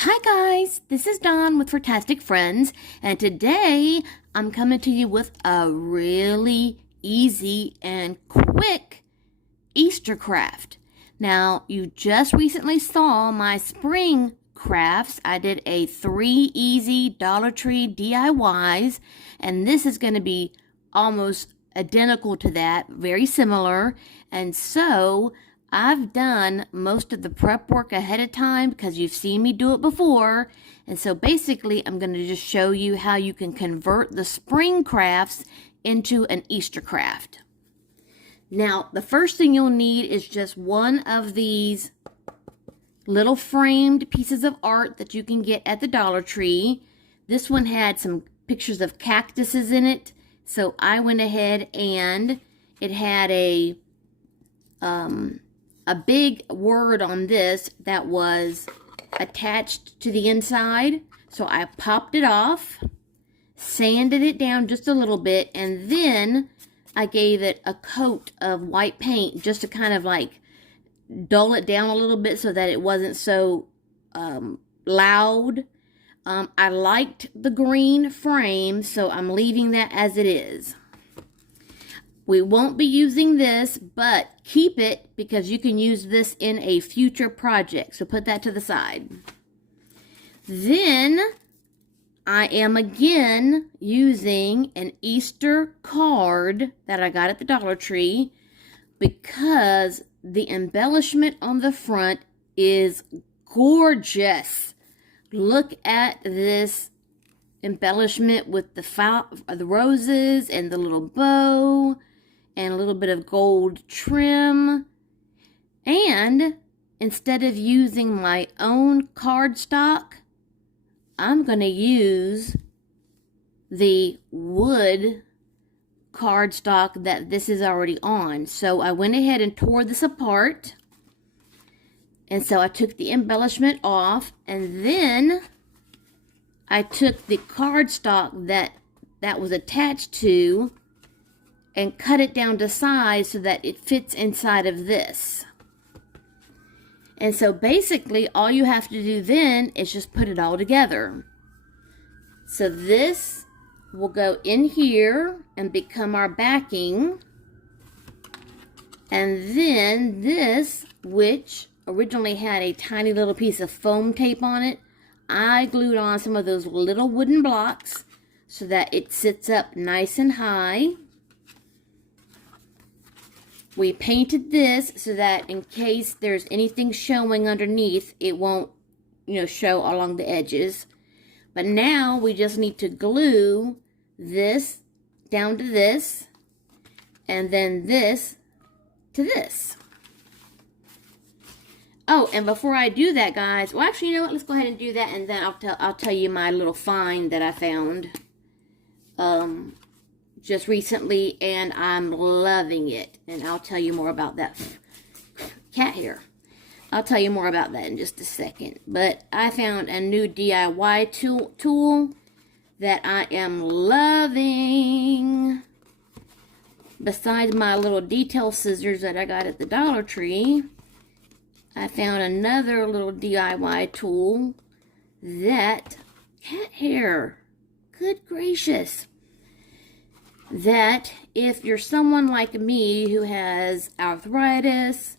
Hi guys, this is Dawn with Fantastic Friends, and today I'm coming to you with a really easy and quick Easter craft. Now, you just recently saw my spring crafts. I did a 3 easy Dollar Tree DIYs, and this is going to be almost identical to that, very similar. And so I've done most of the prep work ahead of time because you've seen me do it before. And so basically, I'm going to just show you how you can convert the spring crafts into an Easter craft. Now, the first thing you'll need is just one of these little framed pieces of art that you can get at the Dollar Tree. This one had some pictures of cactuses in it, so I went ahead and it had a big word on this that was attached to the inside. So I popped it off, sanded it down just a little bit, and then I gave it a coat of white paint just to kind of like dull it down a little bit so that it wasn't so loud. I liked the green frame, so I'm leaving that as it is. We won't be using this, but keep it because you can use this in a future project. So put that to the side. Then I am again using an Easter card that I got at the Dollar Tree because the embellishment on the front is gorgeous. Look at this embellishment with the roses and the little bow and a little bit of gold trim. And instead of using my own cardstock, I'm going to use the wood cardstock that this is already on. So I went ahead and tore this apart. And so I took the embellishment off, and then I took the cardstock that was attached to and cut it down to size so that it fits inside of this. And so basically all you have to do then is just put it all together. So this will go in here and become our backing. And then this, which originally had a tiny little piece of foam tape on it, I glued on some of those little wooden blocks so that it sits up nice and high. We painted this so that in case there's anything showing underneath, it won't, show along the edges. But now we just need to glue this down to this, and then this to this. Oh, and before I do that, guys, well, actually, you know what? Let's go ahead and do that, and then I'll tell you my little find that I found just recently, and I'm loving it. And I'll tell you more about that. Cat hair. I'll tell you more about that in just a second. But I found a new DIY tool that I am loving. Besides my little detail scissors that I got at the Dollar Tree, I found another little DIY tool that, cat hair, good gracious, that if you're someone like me who has arthritis,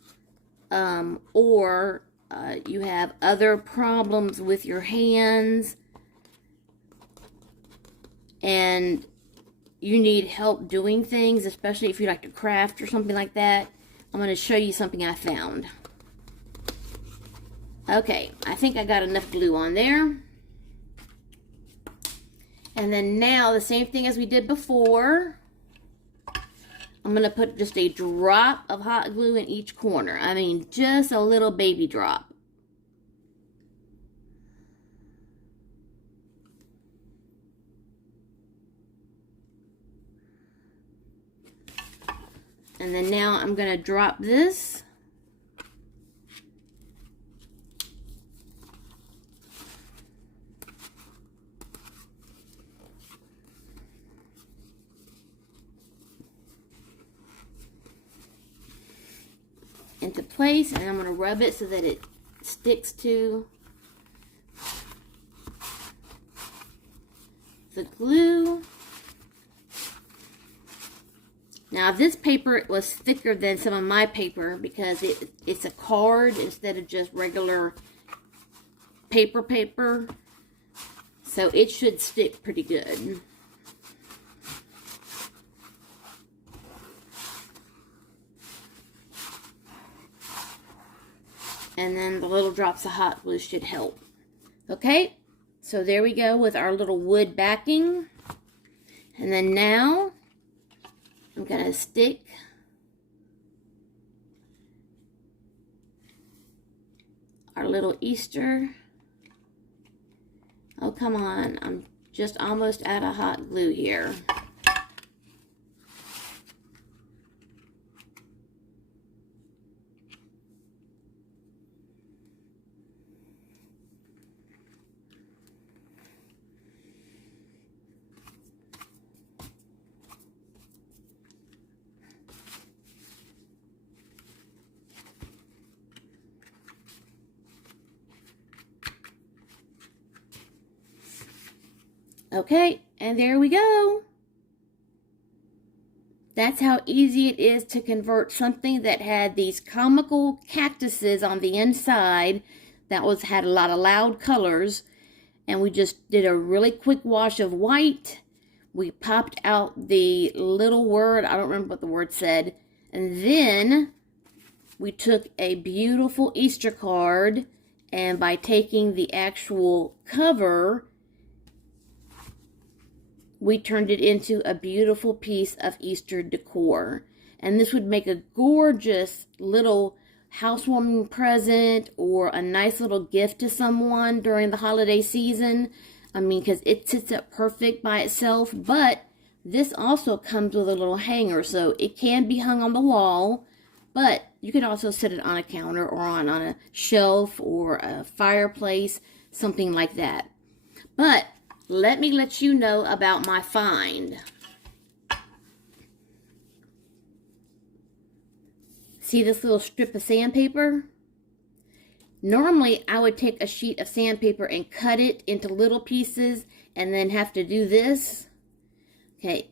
or you have other problems with your hands, and you need help doing things, especially if you like to craft or something like that, I'm going to show you something I found. Okay, I think I got enough glue on there. And then now, the same thing as we did before, I'm going to put just a drop of hot glue in each corner. I mean, just a little baby drop. And then now I'm going to drop this. Into place, and I'm going to rub it so that it sticks to the glue. Now this paper was thicker than some of my paper because it's a card instead of just regular paper. So it should stick pretty good. And then the little drops of hot glue should help. Okay, so there we go with our little wood backing. And then now I'm going to stick our little Easter. Oh, come on. I'm just almost out of hot glue here. Okay, and there we go. That's how easy it is to convert something that had these comical cactuses on the inside that had a lot of loud colors, and we just did a really quick wash of white. We popped out the little word, I don't remember what the word said, and then we took a beautiful Easter card, and by taking the actual cover, we turned it into a beautiful piece of Easter decor. And this would make a gorgeous little housewarming present or a nice little gift to someone during the holiday season. I mean, because it sits up perfect by itself, but this also comes with a little hanger, so it can be hung on the wall, but you could also set it on a counter or on a shelf or a fireplace, something like that. But let me let you know about my find. See this little strip of sandpaper? Normally, I would take a sheet of sandpaper and cut it into little pieces and then have to do this. Okay,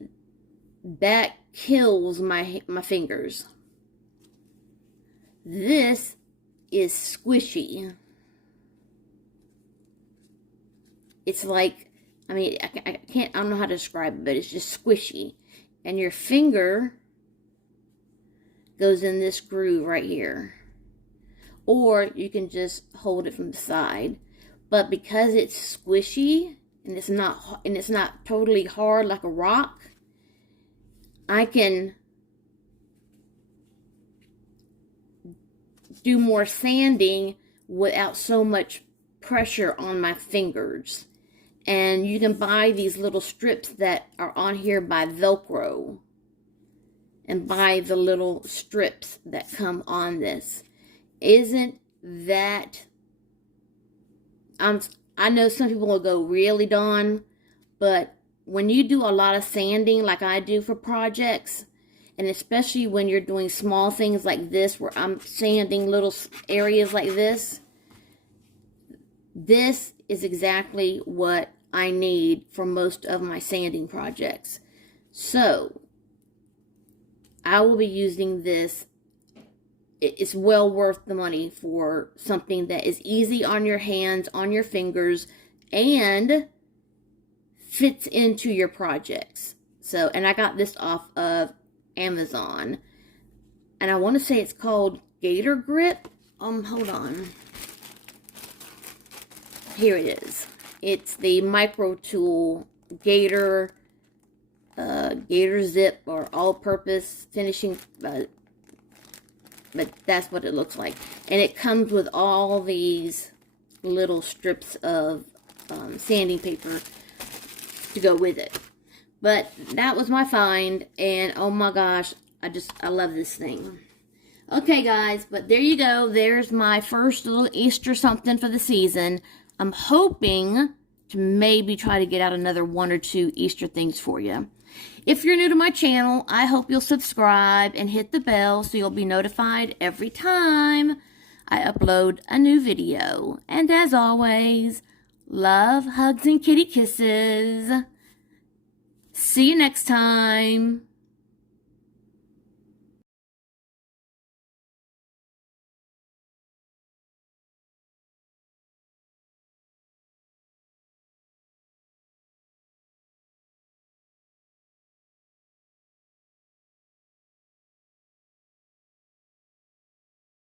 that kills my fingers. This is squishy. It's like, I mean, I don't know how to describe it, but it's just squishy. And your finger goes in this groove right here. Or you can just hold it from the side. But because it's squishy and it's not totally hard like a rock, I can do more sanding without so much pressure on my fingers. And you can buy these little strips that are on here by Velcro. And buy the little strips that come on this. Isn't that... I know some people will go, really, Dawn? But when you do a lot of sanding like I do for projects, and especially when you're doing small things like this, where I'm sanding little areas like this, this is exactly what I need for most of my sanding projects. So, I will be using this. It's well worth the money for something that is easy on your hands, on your fingers, and fits into your projects. So, and I got this off of Amazon. And I want to say it's called Gator Grip. Hold on. Here it is. It's the Micro Tool Gator Zip or all-purpose finishing, but that's what it looks like. And it comes with all these little strips of sanding paper to go with it. But that was my find, and oh my gosh, I love this thing. Okay, guys, but there you go. There's my first little Easter something for the season. I'm hoping to maybe try to get out another 1 or 2 Easter things for you. If you're new to my channel, I hope you'll subscribe and hit the bell so you'll be notified every time I upload a new video. And as always, love, hugs, and kitty kisses. See you next time.